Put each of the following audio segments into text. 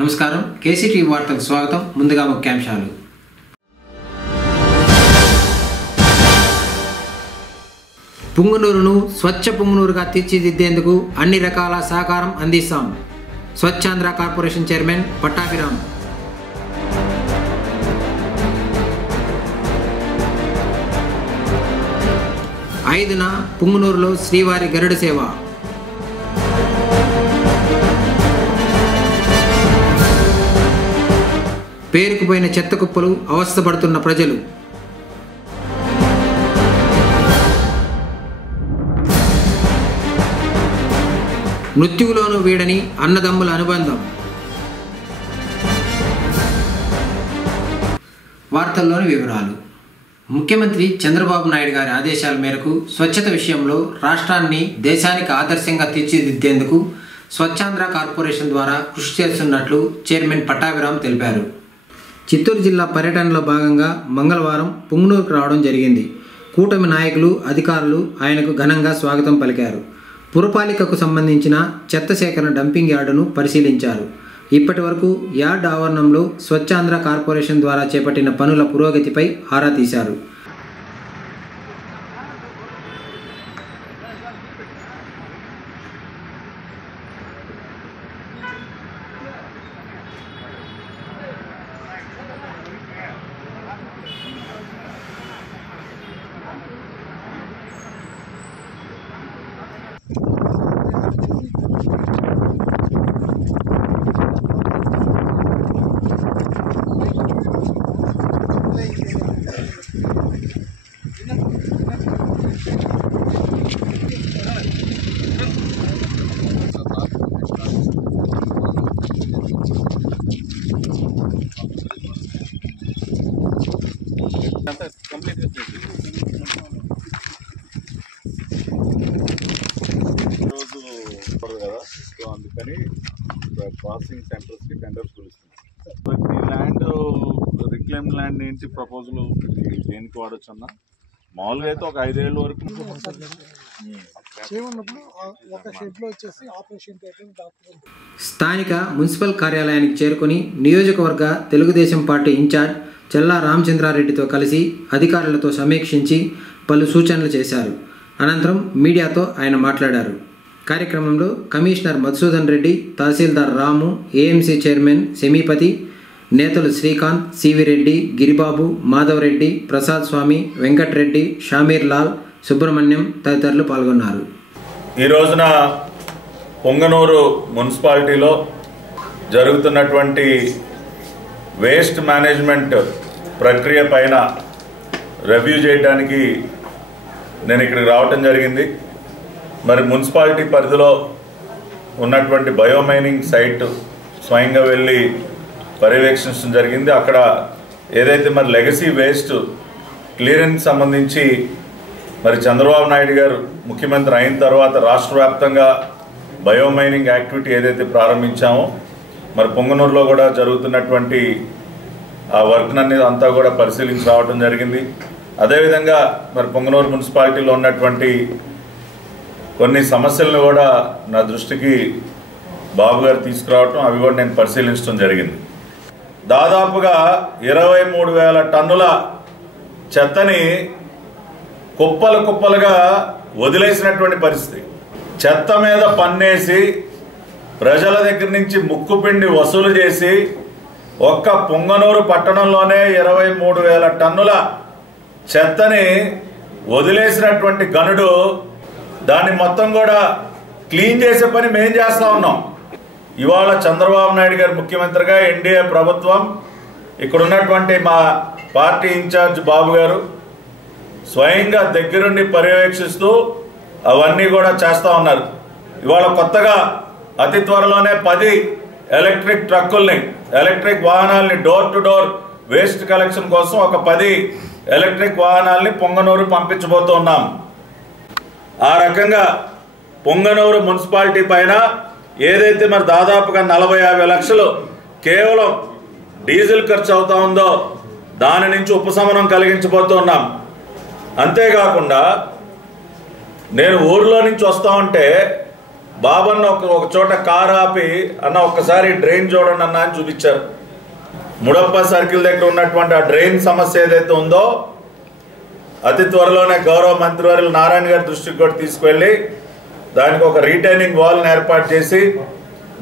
నమస్కారం కేసీటీవీ వార్తలకు స్వాగతం. ముందుగా ముఖ్యాంశాలు. పుంగనూరును స్వచ్ఛ పుంగనూరుగా తీర్చిదిద్దేందుకు అన్ని రకాల సహకారం అందిస్తాం. Swachhandhra corporation chairman Pattabhiram. ఐదున పుంగనూరులో శ్రీవారి గరుడ సేవ. పేరుకుపోయిన చెత్త కుప్పలు అవస్థపడుతున్న ప్రజలు. మృత్యువులోనూ వీడని అన్నదమ్ముల అనుబంధం. వార్తల్లోని వివరాలు. ముఖ్యమంత్రి చంద్రబాబు నాయుడు గారి ఆదేశాల మేరకు స్వచ్ఛత విషయంలో రాష్ట్రాన్ని దేశానికి ఆదర్శంగా తీర్చిదిద్దేందుకు స్వచ్ఛాంధ్ర కార్పొరేషన్ ద్వారా కృషి చేస్తున్నట్లు చైర్మన్ పట్టాభిరామ్ తెలిపారు. చిత్తూరు జిల్లా పర్యటనలో భాగంగా మంగళవారం పుంగనూరుకు రావడం జరిగింది. కూటమి నాయకులు, అధికారులు ఆయనకు ఘనంగా స్వాగతం పలికారు. పురపాలికకు సంబంధించిన చెత్త సేకరణ డంపింగ్ యార్డును పరిశీలించారు. ఇప్పటి వరకు యార్డ్ ఆవరణంలో స్వచ్ఛాంధ్ర కార్పొరేషన్ ద్వారా చేపట్టిన పనుల పురోగతిపై ఆరా తీశారు. అందుకని ప్రాసెసింగ్ సెంటర్స్ కి టెండర్స్ పిలుస్తున్నాం. ఈ ల్యాండ్ రిక్లైమ్ ల్యాండ్ ఏంటి ప్రపోజల్ దేనికి వాడచ్చు అన్న? మామూలుగా అయితే ఒక 5 ఏళ్ళ వరకు స్థానిక మున్సిపల్ కార్యాలయానికి చేరుకుని నియోజకవర్గ తెలుగుదేశం పార్టీ ఇన్ఛార్జ్ చెల్లా రామచంద్రారెడ్డితో కలిసి అధికారులతో సమీక్షించి పలు సూచనలు చేశారు. అనంతరం మీడియాతో ఆయన మాట్లాడారు. కార్యక్రమంలో కమిషనర్ మధుసూదన్ రెడ్డి, తహసీల్దార్ రాము, ఏఎంసీ చైర్మన్ సెమీపతి, నేతలు శ్రీకాంత్, సివి రెడ్డి, గిరిబాబు, మాధవరెడ్డి, ప్రసాద్ స్వామి, వెంకట్రెడ్డి, షామీర్ లాల్, సుబ్రహ్మణ్యం తదితరులు పాల్గొన్నారు. ఈ రోజున పొంగనూరు మున్సిపాలిటీలో జరుగుతున్నటువంటి వేస్ట్ మేనేజ్మెంట్ ప్రక్రియ పైన రివ్యూ చేయడానికి నేను ఇక్కడికి రావటం జరిగింది. మరి మున్సిపాలిటీ పరిధిలో ఉన్నటువంటి బయోమైనింగ్ సైట్ స్వయంగా వెళ్ళి పర్యవేక్షించడం జరిగింది. అక్కడ ఏదైతే మరి లెగసీ వేస్ట్ క్లియరెన్స్ సంబంధించి మరి చంద్రబాబు నాయుడు గారు ముఖ్యమంత్రి అయిన తర్వాత రాష్ట్ర వ్యాప్తంగా బయోమైనింగ్ యాక్టివిటీ ఏదైతే ప్రారంభించామో మరి పొంగనూరులో కూడా జరుగుతున్నటువంటి ఆ వర్క్నన్నీ అంతా కూడా పరిశీలించి రావడం జరిగింది. అదేవిధంగా మరి పొంగనూరు మున్సిపాలిటీలో ఉన్నటువంటి కొన్ని సమస్యలను కూడా నా దృష్టికి బాబు గారు తీసుకురావటం, అవి కూడా నేను పరిశీలించడం జరిగింది. దాదాపుగా 23,000 టన్నుల చెత్తని కుప్పలు కుప్పలుగా వదిలేసినటువంటి పరిస్థితి. చెత్త మీద పన్నేసి ప్రజల దగ్గర నుంచి ముక్కుపిండి వసూలు చేసి ఒక్క పొంగనూరు పట్టణంలోనే 23,000 టన్నుల చెత్తని వదిలేసినటువంటి గనుడు. దాన్ని మొత్తం కూడా క్లీన్ చేసే పని మేము చేస్తూ ఉన్నాం. ఇవాళ చంద్రబాబు నాయుడు గారు ముఖ్యమంత్రిగా, ఎన్డీఏ ప్రభుత్వం, ఇక్కడ ఉన్నటువంటి మా పార్టీ ఇన్ఛార్జ్ బాబు గారు స్వయంగా దగ్గరుండి పర్యవేక్షిస్తూ అవన్నీ కూడా చేస్తూ ఉన్నారు. ఇవాళ కొత్తగా అతి త్వరలోనే 10 ఎలక్ట్రిక్ ట్రక్కుల్ని, ఎలక్ట్రిక్ వాహనాలని door to door waste collection కోసం ఒక 10 ఎలక్ట్రిక్ వాహనాలని పొంగనూరు పంపించబోతున్నాం. ఆ రకంగా పొంగనూరు మున్సిపాలిటీ పైన ఏదైతే మరి దాదాపుగా 40-50 లక్షలు కేవలం డీజిల్ ఖర్చు అవుతా ఉందో దాని నుంచి ఉపశమనం కలిగించబోతున్నాం. అంతేకాకుండా నేను ఊర్లో నుంచి వస్తా ఉంటే బాబన్న ఒక చోట కారు ఆపి అన్న ఒక్కసారి డ్రైన్ చూడండి అన్న అని చూపించారు. ముడప్ప సర్కిల్ దగ్గర ఉన్నటువంటి ఆ డ్రైన్ సమస్య ఏదైతే ఉందో అతి త్వరలోనే గౌరవ మంత్రివర్యులు నారాయణ గారి దృష్టికి కూడా తీసుకువెళ్ళి దానికి ఒక రీటైనింగ్ వాల్ని ఏర్పాటు చేసి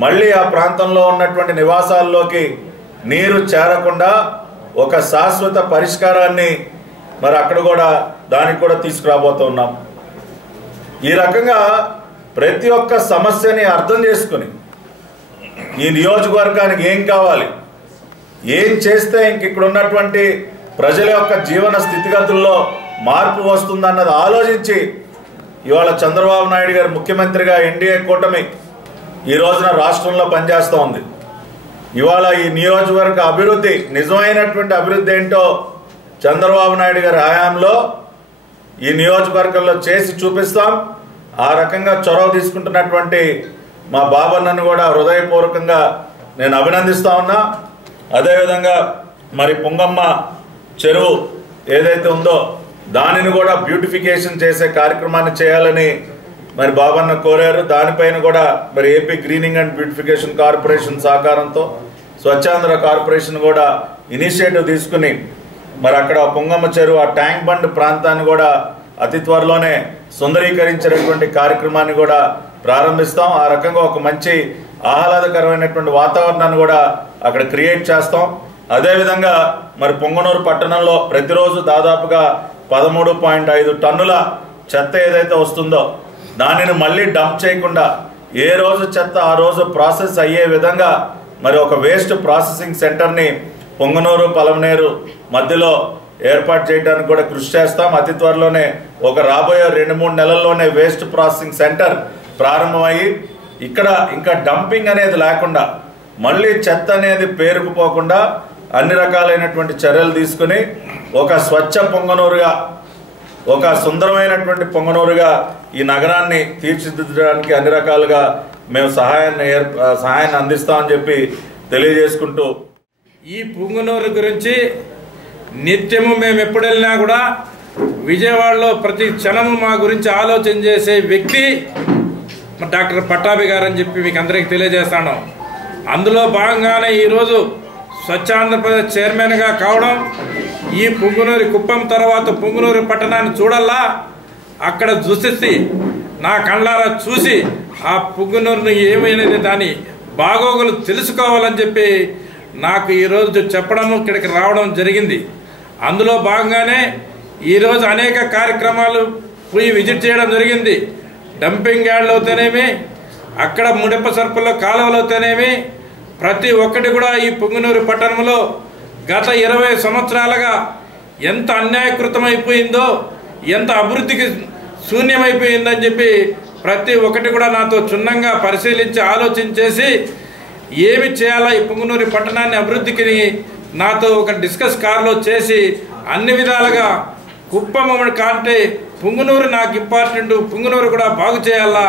మళ్ళీ ఆ ప్రాంతంలో ఉన్నటువంటి నివాసాల్లోకి నీరు చేరకుండా ఒక శాశ్వత పరిష్కారాన్ని మరి అక్కడ కూడా దానికి కూడా తీసుకురాబోతున్నాం. ఈ రకంగా ప్రతి ఒక్క సమస్యని అర్థం చేసుకుని ఈ నియోజకవర్గానికి ఏం కావాలి, ఏం చేస్తే ఇంక ఇక్కడ ఉన్నటువంటి ప్రజల యొక్క జీవన స్థితిగతుల్లో మార్పు వస్తుందన్నది ఆలోచించి ఇవాళ చంద్రబాబు నాయుడు గారు ముఖ్యమంత్రిగా ఎన్డీఏ కూటమి ఈ రోజున రాష్ట్రంలో పనిచేస్తూ ఉంది. ఇవాళ ఈ నియోజకవర్గ అభివృద్ధి, నిజమైనటువంటి అభివృద్ధి ఏంటో చంద్రబాబు నాయుడు గారి హయాంలో ఈ నియోజకవర్గంలో చేసి చూపిస్తాం. ఆ రకంగా చొరవ తీసుకుంటున్నటువంటి మా బాబన్నను కూడా హృదయపూర్వకంగా నేను అభినందిస్తా ఉన్నా. అదేవిధంగా మరి పుంగమ్మ చెరువు ఏదైతే ఉందో దానిని కూడా బ్యూటిఫికేషన్ చేసే కార్యక్రమాన్ని చేయాలని మరి బాబన్న కోరారు. దానిపైన కూడా మరి AP greening and beautification corporation సహకారంతో స్వచ్ఛాంధ్ర కార్పొరేషన్ కూడా ఇనిషియేటివ్ తీసుకుని మరి అక్కడ పుంగమ్మ చెరువు ఆ ట్యాంక్ బండ్ ప్రాంతాన్ని కూడా అతి త్వరలోనే సుందరీకరించేటువంటి కార్యక్రమాన్ని కూడా ప్రారంభిస్తాం. ఆ రకంగా ఒక మంచి ఆహ్లాదకరమైనటువంటి వాతావరణాన్ని కూడా అక్కడ క్రియేట్ చేస్తాం. అదేవిధంగా మరి పొంగనూరు పట్టణంలో ప్రతిరోజు దాదాపుగా 13.5 టన్నుల చెత్త ఏదైతే వస్తుందో దానిని మళ్ళీ డంప్ చేయకుండా ఏ రోజు చెత్త ఆ రోజు ప్రాసెస్ అయ్యే విధంగా మరి ఒక వేస్ట్ ప్రాసెసింగ్ సెంటర్ని పొంగనూరు పలమనేరు మధ్యలో ఏర్పాటు చేయడానికి కూడా కృషి చేస్తాం. అతి త్వరలోనే ఒక రాబోయే 2-3 నెలల్లోనే వేస్ట్ ప్రాసెసింగ్ సెంటర్ ప్రారంభమయ్యి ఇక్కడ ఇంకా డంపింగ్ అనేది లేకుండా మళ్ళీ చెత్త అనేది పేరుకుపోకుండా అన్ని రకాలైనటువంటి చర్యలు తీసుకుని ఒక స్వచ్ఛ పొంగనూరుగా, ఒక సుందరమైనటువంటి పొంగనూరుగా ఈ నగరాన్ని తీర్చిదిద్దడానికి అన్ని రకాలుగా మేము సహాయాన్ని అందిస్తామని చెప్పి తెలియజేసుకుంటూ, ఈ పొంగనూరు గురించి నిత్యము మేము ఎప్పుడు వెళ్ళినా కూడా విజయవాడలో ప్రతి క్షణము మా గురించి ఆలోచన చేసే వ్యక్తి డాక్టర్ పట్టాభి గారు అని చెప్పి మీకు అందరికీ తెలియజేస్తాను. అందులో భాగంగానే ఈరోజు స్వచ్ఛ ఆంధ్రప్రదేశ్ చైర్మన్గా కావడం, ఈ పొంగనూరు కుప్పం తర్వాత పొంగనూరు పట్టణాన్ని చూడల్లా అక్కడ చూసి నా కళ్ళారా చూసి ఆ పొంగనూరుని ఏమైనది దాని బాగోగులు తెలుసుకోవాలని చెప్పి నాకు ఈరోజు చెప్పడము ఇక్కడికి రావడం జరిగింది. అందులో భాగంగానే ఈరోజు అనేక కార్యక్రమాలు పోయి విజిట్ చేయడం జరిగింది. డంపింగ్ యార్డ్లు అవుతానేమి, అక్కడ ముడప సర్పుల్లో కాలువలు అవుతానేమి, ప్రతి ఒక్కటి కూడా ఈ పొంగనూరు పట్టణంలో గత 20 సంవత్సరాలుగా ఎంత అన్యాయకృతమైపోయిందో, ఎంత అభివృద్ధికి శూన్యమైపోయిందని చెప్పి ప్రతి ఒక్కటి కూడా నాతో క్షుణ్ణంగా పరిశీలించి ఆలోచించేసి ఏమి చేయాలా ఈ పొంగనూరు పట్టణాన్ని అభివృద్ధికి నాతో ఒక డిస్కస్ కార్లో చేసి అన్ని విధాలుగా కుప్పం కంటే పొంగనూరు నాకు ఇంపార్టెంట్, పొంగనూరు కూడా బాగు చేయాలా,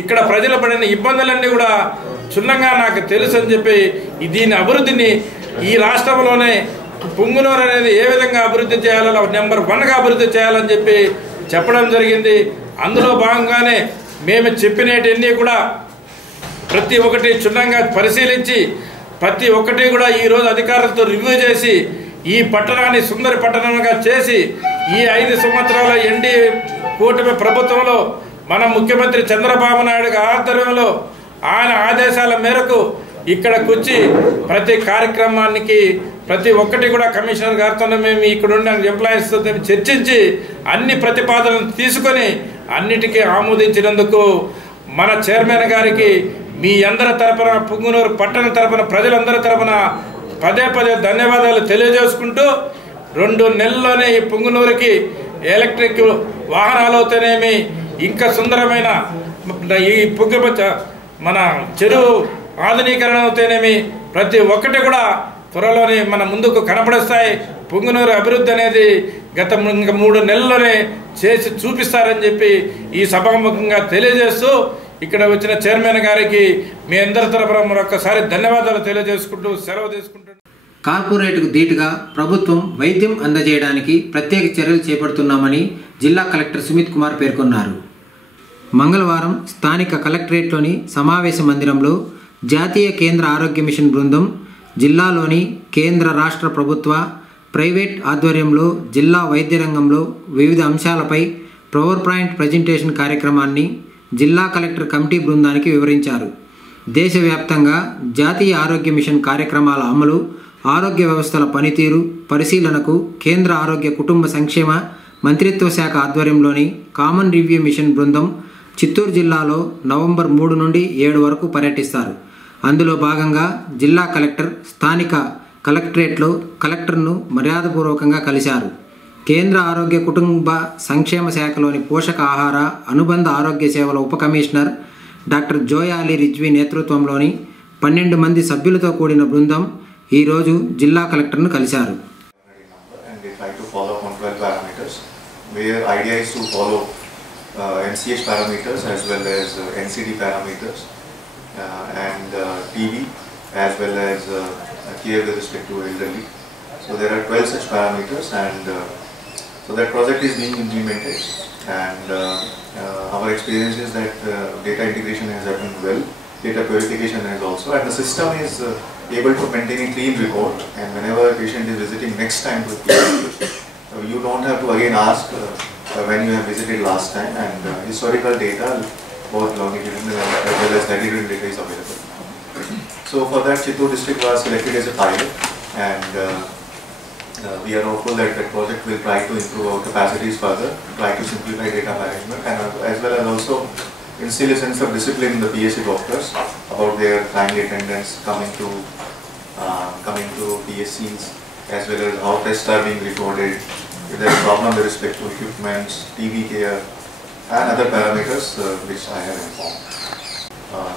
ఇక్కడ ప్రజలు పడిన ఇబ్బందులన్నీ కూడా క్షుణ్ణంగా నాకు తెలుసు అని చెప్పి దీని అభివృద్ధిని ఈ రాష్ట్రంలోనే పొంగనూరు అనేది ఏ విధంగా అభివృద్ధి చేయాలో నెంబర్ 1గా అభివృద్ధి చేయాలని చెప్పి చెప్పడం జరిగింది. అందులో భాగంగానే మేము చెప్పినవన్నీ కూడా ప్రతి ఒక్కటి క్షుణ్ణంగా పరిశీలించి ప్రతి ఒక్కటి కూడా ఈరోజు అధికారులతో రివ్యూ చేసి ఈ పట్టణాన్ని సుందర పట్టణంగా చేసి ఈ 5 సంవత్సరాల ఎన్డీఏ కూటమి ప్రభుత్వంలో మన ముఖ్యమంత్రి చంద్రబాబు నాయుడు గారి ఆధ్వర్యంలో ఆయన ఆదేశాల మేరకు ఇక్కడికి వచ్చి ప్రతి కార్యక్రమానికి ప్రతి ఒక్కటి కూడా కమిషనర్ గారితో మేము ఇక్కడ ఉన్న ఎంప్లాయీస్తో చర్చించి అన్ని ప్రతిపాదనలు తీసుకొని అన్నిటికీ ఆమోదించినందుకు మన చైర్మన్ గారికి మీ అందరి తరపున పొంగనూరు పట్టణ తరపున ప్రజలందరి తరపున పదే ధన్యవాదాలు తెలియజేసుకుంటూ 2 నెలల్లోనే ఈ పొంగనూరుకి ఎలక్ట్రిక్ వాహనాలు అవుతానేమి, ఇంకా సుందరమైన ఈ మన చెరువు ఆధునీకరణ అవుతానేమి ప్రతి ఒక్కటి కూడా త్వరలోనే మన ముందుకు కనపడిస్తాయి. పొంగనూరు అభివృద్ధి అనేది గత 3 నెలల్లోనే చేసి చూపిస్తారని చెప్పి ఈ సభాముఖంగా తెలియజేస్తూ ఇక్కడ వచ్చిన చైర్మన్ గారికి మీ అందరి తరపున మరొకసారి ధన్యవాదాలు తెలియజేసుకుంటూ సెలవు తీసుకుంటున్నాను. కార్పొరేట్కు ధీటుగా ప్రభుత్వం వైద్యం అందజేయడానికి ప్రత్యేక చర్యలు చేపడుతున్నామని జిల్లా కలెక్టర్ సుమిత్ కుమార్ పేర్కొన్నారు. మంగళవారం స్థానిక కలెక్టరేట్లోని సమావేశ మందిరంలో జాతీయ కేంద్ర ఆరోగ్య మిషన్ బృందం జిల్లాలోని కేంద్ర రాష్ట్ర ప్రభుత్వ ప్రైవేట్ ఆధ్వర్యంలో జిల్లా వైద్య రంగంలో వివిధ అంశాలపై పవర్ పాయింట్ ప్రజెంటేషన్ కార్యక్రమాన్ని జిల్లా కలెక్టర్ కమిటీ బృందానికి వివరించారు. దేశవ్యాప్తంగా జాతీయ ఆరోగ్య మిషన్ కార్యక్రమాల అమలు, ఆరోగ్య వ్యవస్థల పనితీరు పరిశీలనకు కేంద్ర ఆరోగ్య కుటుంబ సంక్షేమ మంత్రిత్వ శాఖ ఆధ్వర్యంలోని కామన్ రివ్యూ మిషన్ బృందం చిత్తూరు జిల్లాలో నవంబర్ 3 నుండి 7 వరకు పర్యటిస్తారు. అందులో భాగంగా జిల్లా కలెక్టర్ స్థానిక కలెక్టరేట్లో కలెక్టర్ను మర్యాదపూర్వకంగా కలిశారు. కేంద్ర ఆరోగ్య కుటుంబ సంక్షేమ శాఖలోని పోషక ఆహార అనుబంధ ఆరోగ్య సేవల ఉప కమిషనర్ డాక్టర్ జోయాలి రిజ్వీ నేతృత్వంలోని 12 మంది సభ్యులతో కూడిన బృందం ఈరోజు జిల్లా కలెక్టర్ను కలిశారు. Where idea is to follow MCH parameters as well as NCD parameters and TB as well as care with respect to elderly. So there are 12 such parameters, and so that project is being implemented, and our experience is that data integration has happened well, data purification has also, and the system is able to maintain a clean record, and whenever a patient is visiting next time to you don't have to again ask when you have visited last time, and historical data, both longitudinal as well as latitudinal data is available. So for that, Chittoor district was selected as a pilot, and we are hopeful that that project will try to improve our capacities further, try to simplify data management, and as well as also instill a sense of discipline in the PSC doctors about their timely attendance coming to PSCs, as well as how tests are being recorded, if there is a problem with respect to equipments, TB care, and other parameters which I have informed.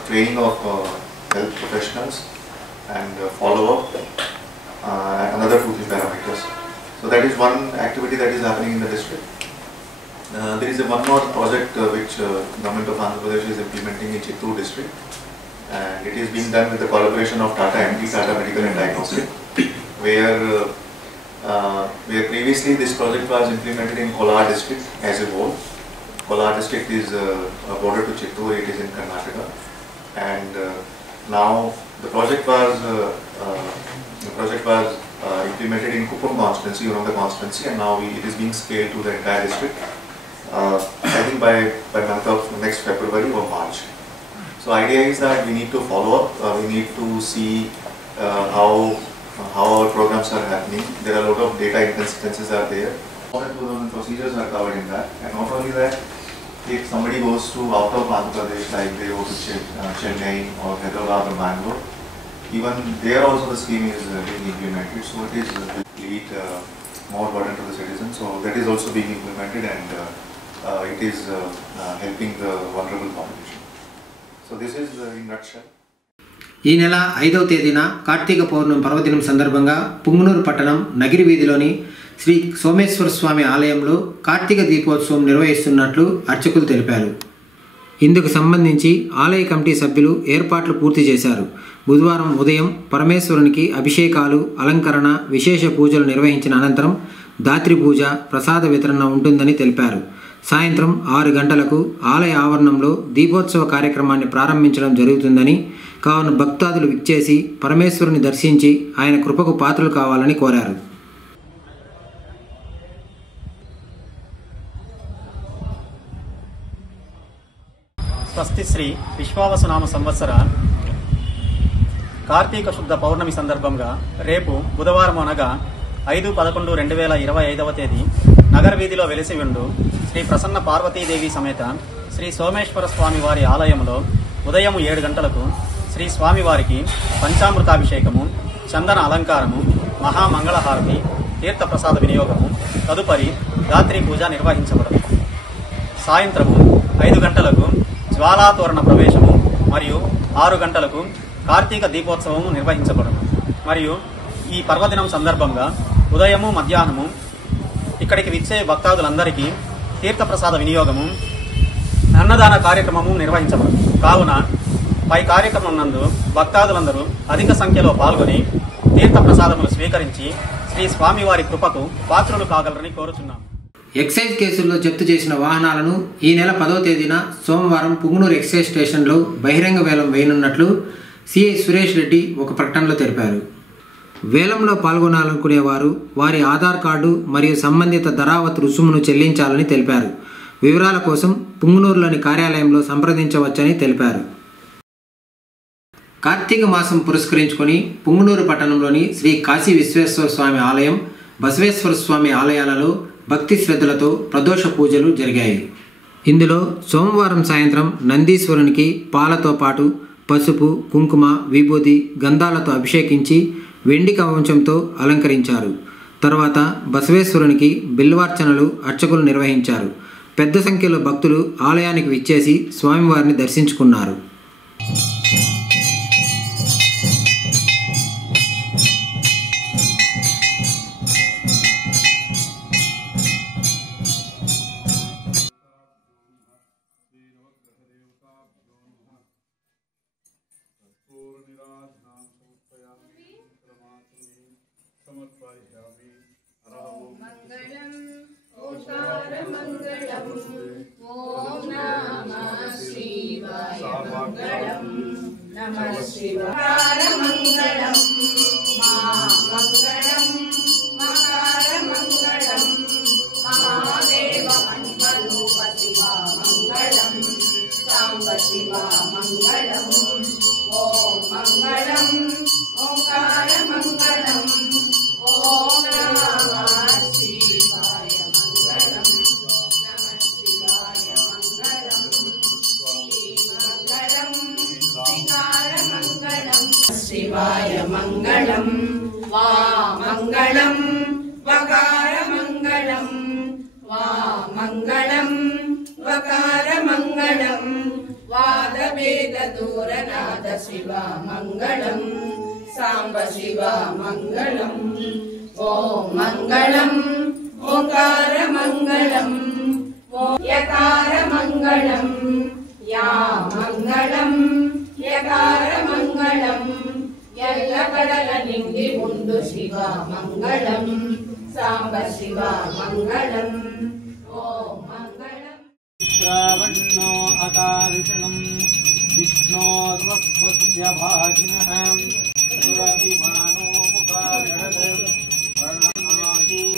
Training of health professionals and follow-up, another 2-3 parameters. So that is one activity that is happening in the district. There is one more project which Government of Andhra Pradesh is implementing in Chittoor district, and it is being done with the collaboration of Tata MD, Tata Medical and Diagnostic, where previously this project was implemented in Kolar district as a whole. Kolar district is a border to Chittoor, it is in Karnataka, and now the project was implemented in Kuppam constituency, one of the constituency, and now it is being scaled to the entire district. I think by month of next February or March. So idea is that we need to follow up, we need to see how our programs are happening. There are a lot of data inconsistencies are there. All the procedures are covered in that, and not only that, if somebody goes to out of Andhra Pradesh, like they go to Chennai or Hyderabad or Bangalore, even there also the scheme is being implemented. So it is lead more burden to the citizens. So that is also being implemented, and it is helping the vulnerable population. So this is in nutshell. ఈ నెల 5వ తేదీన కార్తీక పౌర్ణమి పర్వదినం సందర్భంగా పుంగనూరు పట్టణం నగిరి వీధిలోని శ్రీ సోమేశ్వర స్వామి ఆలయంలో కార్తీక దీపోత్సవం నిర్వహిస్తున్నట్లు అర్చకులు తెలిపారు. ఇందుకు సంబంధించి ఆలయ కమిటీ సభ్యులు ఏర్పాట్లు పూర్తి చేశారు. బుధవారం ఉదయం పరమేశ్వరునికి అభిషేకాలు, అలంకరణ, విశేష పూజలు నిర్వహించిన అనంతరం దాత్రి పూజ, ప్రసాద వితరణ ఉంటుందని తెలిపారు. సాయంత్రం 6 గంటలకు ఆలయ ఆవరణంలో దీపోత్సవ కార్యక్రమాన్ని ప్రారంభించడం జరుగుతుందని, కావున భక్తాదులు విచ్చేసి పరమేశ్వరుని దర్శించి ఆయన కృపకు పాత్రలు కావాలని కోరారు. స్వస్తి శ్రీ విశ్వావసునామ సంవత్సర కార్తీక శుద్ధ పౌర్ణమి సందర్భంగా రేపు బుధవారం అనగా 5/11/2025 తేదీ నగర వీధిలో వెలిసి ఉండు శ్రీ ప్రసన్న పార్వతీదేవి సమేత శ్రీ సోమేశ్వర స్వామి వారి ఆలయంలో ఉదయం 7 గంటలకు శ్రీ స్వామివారికి పంచామృతాభిషేకము, చందన అలంకారము, మహామంగళహారతి, తీర్థప్రసాద వినియోగము, తదుపరి రాత్రి పూజ నిర్వహించబడదు. సాయంత్రము 5 గంటలకు జ్వాలాతోరణ ప్రవేశము మరియు 6 గంటలకు కార్తీక దీపోత్సవము నిర్వహించబడను. మరియు ఈ పర్వదినం సందర్భంగా ఉదయము, మధ్యాహ్నము ఇక్కడికి విచ్చే భక్తాదులందరికీ తీర్థప్రసాద వినియోగము, అన్నదాన కార్యక్రమము నిర్వహించబడదు. కావున పై కార్యక్రమం నందు భక్తాదులందరూ అధిక సంఖ్యలో పాల్గొని తీర్థప్రసాదములు స్వీకరించి శ్రీ స్వామివారి కృపకు పాత్రులు కాగలరని కోరుచున్నాము. ఎక్సైజ్ కేసుల్లో జప్తు చేసిన వాహనాలను ఈ నెల 10వ తేదీన సోమవారం పుంగనూరు ఎక్సైజ్ స్టేషన్లో బహిరంగ వేలం వేయనున్నట్లు సిఐ సురేష్ రెడ్డి ఒక ప్రకటనలో తెలిపారు. వేలంలో పాల్గొనాలనుకునేవారు వారి ఆధార్ కార్డు మరియు సంబంధిత ధరావత్ రుసుమును చెల్లించాలని తెలిపారు. వివరాల కోసం పుంగనూరులోని కార్యాలయంలో సంప్రదించవచ్చని తెలిపారు. కార్తీక మాసం పురస్కరించుకొని పుంగనూరు పట్టణంలోని శ్రీ కాశీ విశ్వేశ్వర స్వామి ఆలయం, బసవేశ్వర స్వామి ఆలయాలలో భక్తి శ్రద్ధలతో ప్రదోష పూజలు జరిగాయి. ఇందులో సోమవారం సాయంత్రం నందీశ్వరునికి పాలతో పాటు పసుపు, కుంకుమ, విభూతి, గంధాలతో అభిషేకించి వెండి కవచంతో అలంకరించారు. తర్వాత బసవేశ్వరునికి బిల్వార్చనలు అర్చకులు నిర్వహించారు. పెద్ద సంఖ్యలో భక్తులు ఆలయానికి విచ్చేసి స్వామివారిని దర్శించుకున్నారు. नमः शिवाय मंगलम मंगलम मकार मंगलम महादेव मंगलोप शिवा मंगलम सांब शिवा मंगलम ओम मंगलम ओंकार मंगलम ओम नमः शिवाय मंगलम नमः शिवाय मंगलम शिवाय मंगलम वा मंगलम वकार मंगलम वा मंगलम वकार मंगलम वाद वेद दूरनाद शिवा मंगलम सांब शिवा मंगलम ओम मंगलम ओंकार मंगलम यकार मंगलम या मंगलम यकार मंगलम यल्ल कडल निंडि उंडु शिव मंगलम सांब शिव मंगलम ओम मंगलम श्रावणो अकार्षणं विष्णोर्वस्वस्य भागिनः सुरभिमानो मुखागणः प्रणमायुं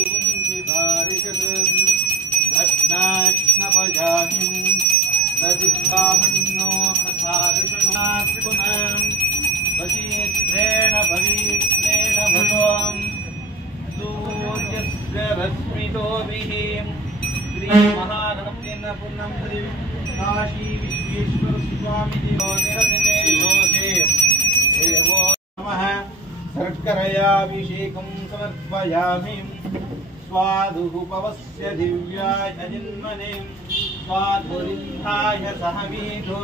चितारिषत् दक्षिणाक्ष्णपजाहिं ददिश्रावणो अकार्षणात्पुनः पवित्रेण पवित्रेण भगवान् सूर्यस्य रश्मितोभिः श्रीमहागणपतेन पुन्नं श्री काशी विश्वेश्वर स्वामी ज्योतिर्निर्देशोऽधे देवो नमः शर्करयाभिषेकं समर्पयामि स्वादुपवस्य दिव्याय जन्मने स्वाधुरिन्धाय सहवीधो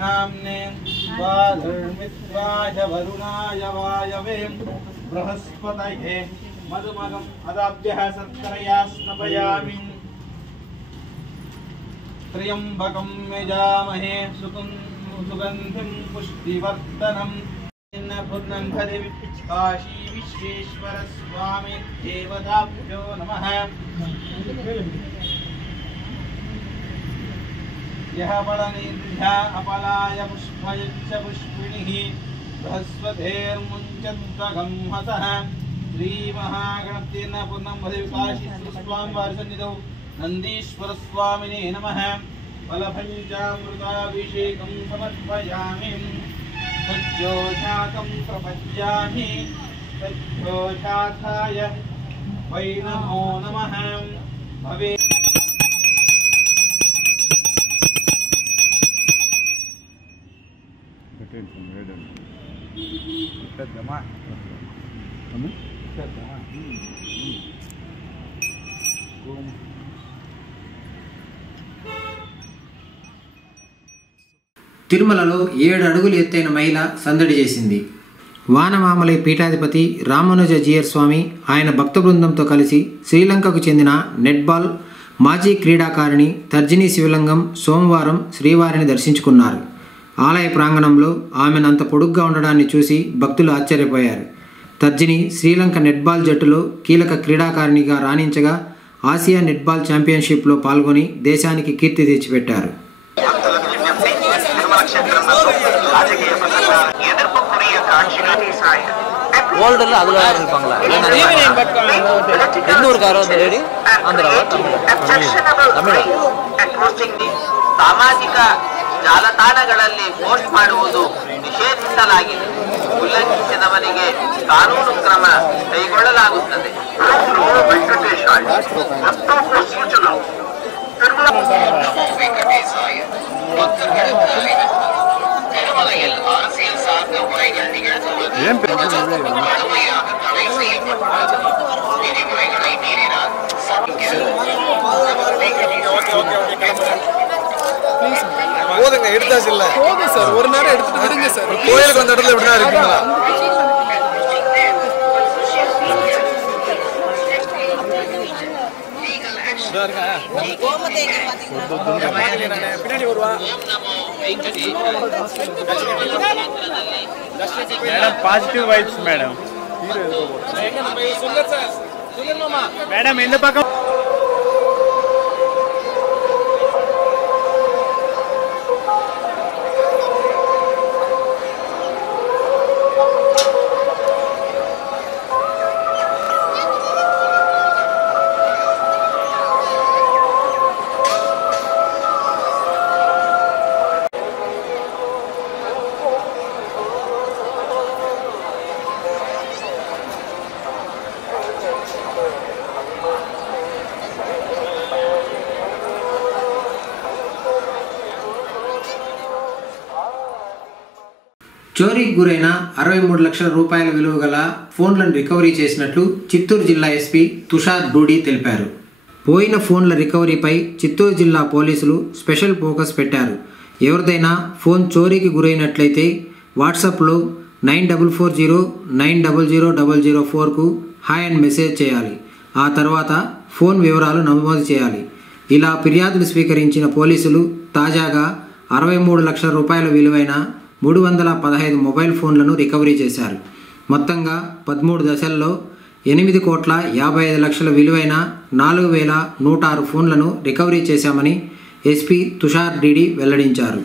नाम्ने स्वाधर्मित्वाय वरुणाय वायवे बृहस्पतये मधुमगम् अदाभ्यः शर्करया स्नपयामि त्र्यम्बकं यजामहे सुगन्धिं पुष्टिवर्धनम् पूर्णं हरि काशी विश्वेश्वर स्वामी देवताभ्यो नमः यः पडनिध्या अपलाय पुष्पयच्च पुष्पिणिः बृहस्पतेर्मुञ्चन्तगं हसः श्रीमहागणपतेन पूर्णं हरिकाशी स्वामिवारिसन्निधौ नन्दीश्वरस्वामिने नमः फलपञ्चामृताभिषेकं समर्पयामि तज्जोषाकं प्रपद्यामि तज्जोषाकाय वै नमो नमः भवे తిరుమలలో 7 అడుగులు ఎత్తైన మహిళ సందడి చేసింది. వానమామలై పీఠాధిపతి రామానుజీయర్ స్వామి ఆయన భక్త బృందంతో కలిసి శ్రీలంకకు చెందిన నెట్బాల్ మాజీ క్రీడాకారిణి తర్జిని శివలింగం సోమవారం శ్రీవారిని దర్శించుకున్నారు. ఆలయ ప్రాంగణంలో ఆమెనంత పొడుగ్గా ఉండడాన్ని చూసి భక్తులు ఆశ్చర్యపోయారు. తర్జిని శ్రీలంక నెట్బాల్ జట్టులో కీలక క్రీడాకారిణిగా రాణించగా ఆసియా నెట్బాల్ ఛాంపియన్షిప్లో పాల్గొని దేశానికి కీర్తి తెచ్చిపెట్టారు. ಸಾಮಾಜಿಕ ಜಾಲತಾಣಗಳಲ್ಲಿ ಪೋಸ್ಟ್ ಮಾಡುವುದು ನಿಷೇಧಿಸಲಾಗಿದೆ. ಉಲ್ಲಂಘಿಸಿದವರಿಗೆ ಕಾನೂನು ಕ್ರಮ ಕೈಗೊಳ್ಳಲಾಗುತ್ತದೆ. திருமலையில் அரசியல் சார்ந்த உரைகள் நிகழ்த்துவது கடுமையாக தடை செய்யப்பட்டுள்ளது. விதிமுறைகளை மீறினால் போதுங்க, எடுத்தாச்சு இல்ல போதும் சார், ஒரு நேரம் எடுத்துட்டு விடுங்க சார். கோயிலுக்கு அந்த இடத்துல எப்படின்னா இருக்கீங்களா? பின்னாடி வருவா madam, positive vibes madam. Madam இந்த பக்கம் చోరీకి గురైన 63 లక్షల రూపాయల విలువ గల ఫోన్లను రికవరీ చేసినట్లు చిత్తూరు జిల్లా ఎస్పీ తుషార్ డూడి తెలిపారు. పోయిన ఫోన్ల రికవరీపై చిత్తూరు జిల్లా పోలీసులు స్పెషల్ ఫోకస్ పెట్టారు. ఎవరిదైనా ఫోన్ చోరీకి గురైనట్లయితే వాట్సాప్లో 9440900004కు హాయ్ అని మెసేజ్ చేయాలి. ఆ తర్వాత ఫోన్ వివరాలు నమోదు చేయాలి. ఇలా ఫిర్యాదులు స్వీకరించిన పోలీసులు తాజాగా 63 లక్షల రూపాయల విలువైన 315 మొబైల్ ఫోన్లను రికవరీ చేశారు. మొత్తంగా 13 దశల్లో 8,55,00,000 విలువైన 4,106 ఫోన్లను రికవరీ చేశామని ఎస్పీ తుషార్ డీడీ వెల్లడించారు.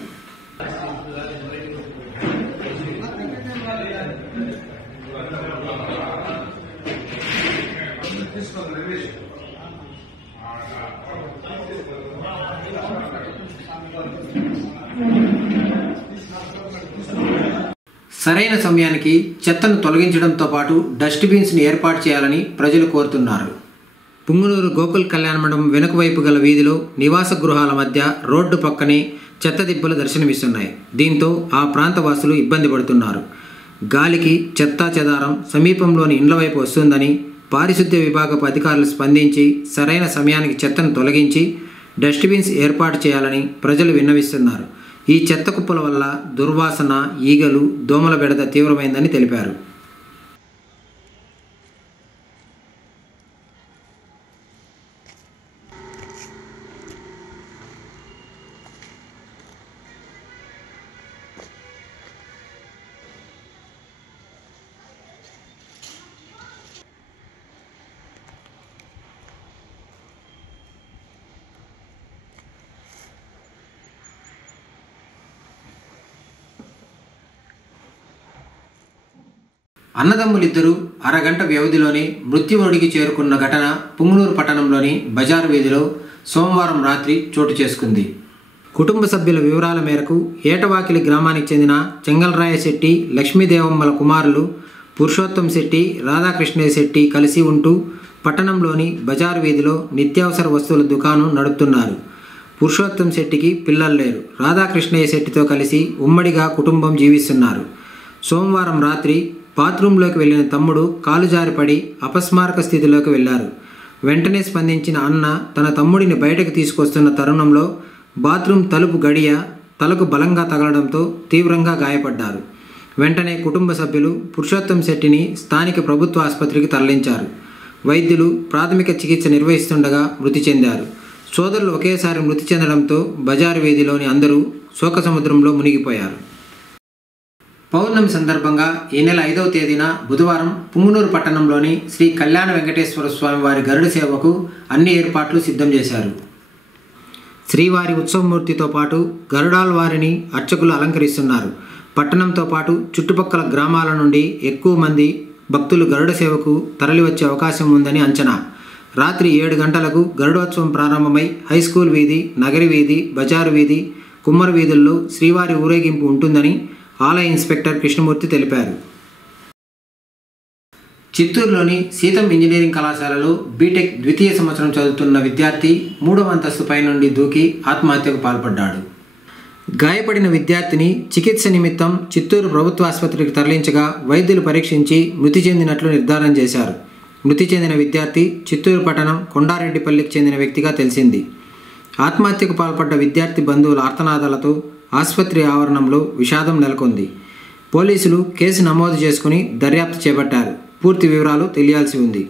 సరైన సమయానికి చెత్తను తొలగించడంతో పాటు డస్ట్బిన్స్ని ఏర్పాటు చేయాలని ప్రజలు కోరుతున్నారు. పుంగనూరు గోకుల్ కళ్యాణ మండపం వెనుక వైపు గల వీధిలో నివాస గృహాల మధ్య రోడ్డు పక్కనే చెత్త దిబ్బలు దర్శనమిస్తున్నాయి. దీంతో ఆ ప్రాంత వాసులు ఇబ్బంది పడుతున్నారు. గాలికి చెత్తా చెదారం సమీపంలోని ఇండ్ల వైపు వస్తుందని పారిశుద్ధ్య విభాగపు అధికారులు స్పందించి సరైన సమయానికి చెత్తను తొలగించి డస్ట్బిన్స్ ఏర్పాటు చేయాలని ప్రజలు విన్నవిస్తున్నారు. ఈ చెత్త కుప్పల వల్ల దుర్వాసన, ఈగలు, దోమల బెడద తీవ్రమైందని తెలిపారు. అన్నదమ్ములిద్దరూ అరగంట వ్యవధిలోనే మృత్యువుడికి చేరుకున్న ఘటన పుంగనూరు పట్టణంలోని బజారు వీధిలో సోమవారం రాత్రి చోటు చేసుకుంది. కుటుంబ సభ్యుల వివరాల మేరకు ఏటవాకిలి గ్రామానికి చెందిన చెంగల్రాయ శెట్టి, లక్ష్మీదేవమ్మల కుమారులు పురుషోత్తం శెట్టి, రాధాకృష్ణయ్య శెట్టి కలిసి ఉంటూ పట్టణంలోని బజారు వీధిలో నిత్యావసర వస్తువుల దుకాణం నడుపుతున్నారు. పురుషోత్తం శెట్టికి పిల్లలు లేరు. రాధాకృష్ణయ్య శెట్టితో కలిసి ఉమ్మడిగా కుటుంబం జీవిస్తున్నారు. సోమవారం రాత్రి బాత్రూంలోకి వెళ్లిన తమ్ముడు కాలు జారిపడి అపస్మారక స్థితిలోకి వెళ్లారు. వెంటనే స్పందించిన అన్న తన తమ్ముడిని బయటకు తీసుకొస్తున్న తరుణంలో బాత్రూం తలుపు గడియ తలకు బలంగా తగలడంతో తీవ్రంగా గాయపడ్డారు. వెంటనే కుటుంబ సభ్యులు పురుషోత్తం శెట్టిని స్థానిక ప్రభుత్వ ఆసుపత్రికి తరలించారు. వైద్యులు ప్రాథమిక చికిత్స నిర్వహిస్తుండగా మృతి చెందారు. సోదరులు ఒకేసారి మృతి చెందడంతో బజారు వీధిలోని అందరూ శోక సముద్రంలో మునిగిపోయారు. పౌర్ణమి సందర్భంగా ఈ నెల 5వ తేదీన బుధవారం పుంగునూరు పట్టణంలోని శ్రీ కళ్యాణ వెంకటేశ్వర స్వామి వారి గరుడ సేవకు అన్ని ఏర్పాట్లు సిద్ధం చేశారు. శ్రీవారి ఉత్సవమూర్తితో పాటు గరుడాల్ వారిని అర్చకులు అలంకరిస్తున్నారు. పట్టణంతో పాటు చుట్టుపక్కల గ్రామాల నుండి ఎక్కువ మంది భక్తులు గరుడ సేవకు తరలివచ్చే అవకాశం ఉందని అంచనా. రాత్రి 7 గంటలకు గరుడోత్సవం ప్రారంభమై హైస్కూల్ వీధి, నగరి వీధి, బజారు వీధి, కుమ్మర వీధుల్లో శ్రీవారి ఊరేగింపు ఉంటుందని ఆలయ ఇన్స్పెక్టర్ కృష్ణమూర్తి తెలిపారు. చిత్తూరులోని సీతం ఇంజనీరింగ్ కళాశాలలో బీటెక్ ద్వితీయ సంవత్సరం చదువుతున్న విద్యార్థి 3వ అంతస్తుపై నుండి దూకి ఆత్మహత్యకు పాల్పడ్డాడు. గాయపడిన విద్యార్థిని చికిత్స నిమిత్తం చిత్తూరు ప్రభుత్వ ఆసుపత్రికి తరలించగా వైద్యులు పరీక్షించి మృతి చెందినట్లు నిర్ధారణ చేశారు. మృతి చెందిన విద్యార్థి చిత్తూరు పట్టణం కొండారెడ్డిపల్లికి చెందిన వ్యక్తిగా తెలిసింది. ఆత్మహత్యకు పాల్పడ్డ విద్యార్థి బంధువుల ఆర్తనాదాలతో ఆసుపత్రి ఆవరణంలో విషాదం నెలకొంది. పోలీసులు కేసు నమోదు చేసుకుని దర్యాప్తు చేపట్టారు. పూర్తి వివరాలు తెలియాల్సి ఉంది.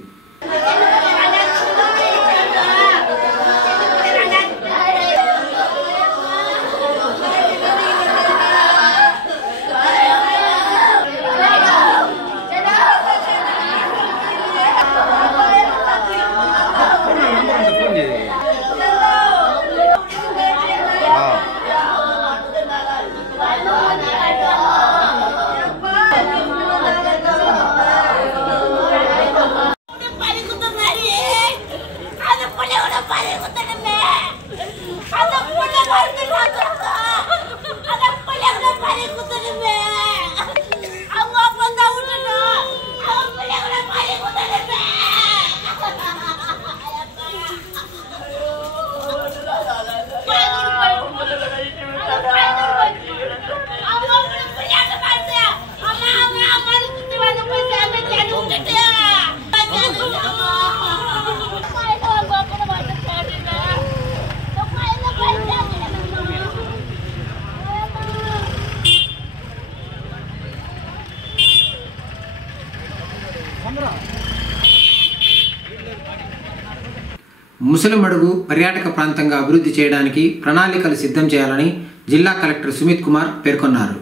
ముసలిమడుగు పర్యాటక ప్రాంతంగా అభివృద్ధి చేయడానికి ప్రణాళికలు సిద్ధం చేయాలని జిల్లా కలెక్టర్ సుమిత్ కుమార్ పేర్కొన్నారు.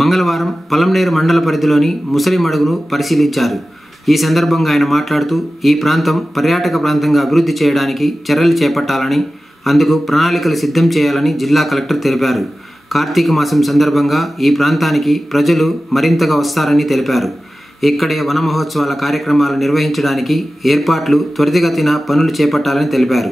మంగళవారం పలంనేరు మండల పరిధిలోని ముసలిమడుగును పరిశీలించారు. ఈ సందర్భంగా ఆయన మాట్లాడుతూ ఈ ప్రాంతం పర్యాటక ప్రాంతంగా అభివృద్ధి చేయడానికి చర్యలు చేపట్టాలని, అందుకు ప్రణాళికలు సిద్ధం చేయాలని జిల్లా కలెక్టర్ తెలిపారు. కార్తీక మాసం సందర్భంగా ఈ ప్రాంతానికి ప్రజలు మరింతగా వస్తారని తెలిపారు. ఇక్కడే వన మహోత్సవాల కార్యక్రమాలు నిర్వహించడానికి ఏర్పాట్లు త్వరితగతిన పనులు చేపట్టాలని తెలిపారు.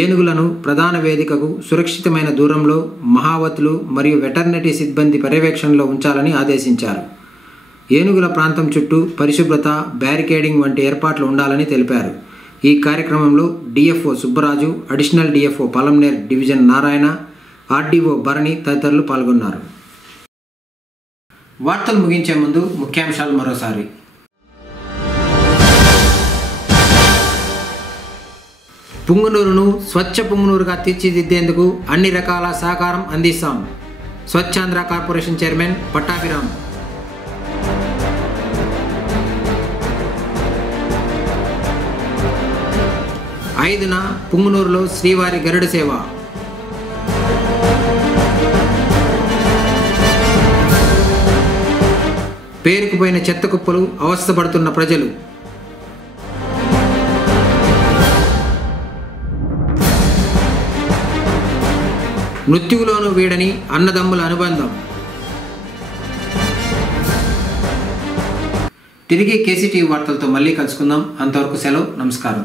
ఏనుగులను ప్రధాన వేదికకు సురక్షితమైన దూరంలో మహావతులు మరియు వెటర్నరీ సిబ్బంది పర్యవేక్షణలో ఉంచాలని ఆదేశించారు. ఏనుగుల ప్రాంతం చుట్టూ పరిశుభ్రత, బ్యారికేడింగ్ వంటి ఏర్పాట్లు ఉండాలని తెలిపారు. ఈ కార్యక్రమంలో DFO Subbaraju, additional DFO Palamaner division Narayana, RDO Bharani తదితరులు పాల్గొన్నారు. వార్తలు ముగించే ముందు ముఖ్యాంశాలు మరోసారి. పుంగునూరును స్వచ్ఛ పుంగునూరుగా తీర్చిదిద్దేందుకు అన్ని రకాల సహకారం అందిస్తాం. Swachhandhra corporation chairman Pattabhiram. ఐదున పుంగునూరులో శ్రీవారి గరుడ సేవ. పేరుకుపోయిన చెత్త కుప్పలు అవస్థపడుతున్న ప్రజలు. మృత్యువులోనూ వీడని అన్నదమ్ముల అనుబంధం. తిరిగి కేసీటీవీ వార్తలతో మళ్ళీ కలుసుకుందాం. అంతవరకు సెలవు. నమస్కారం.